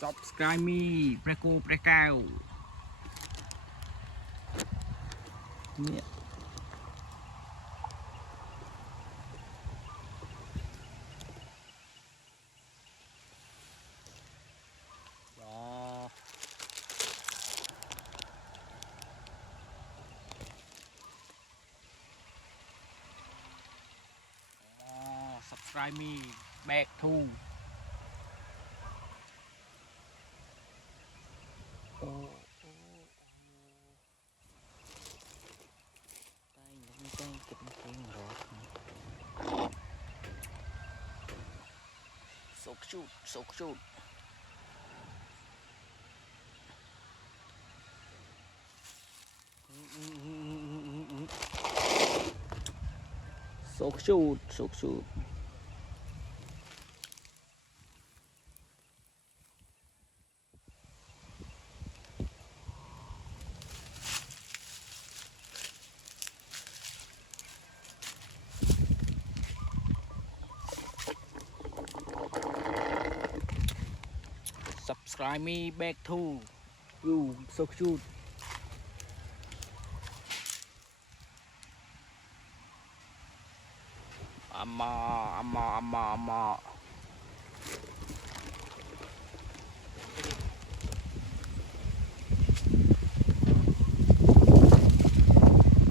subscribe me ព្រះគោព្រះកែវនេះsubscribe me back to អូតែងគិតមកគេរត់so cute so cute so cute so cute subscribe me back to you so cute ama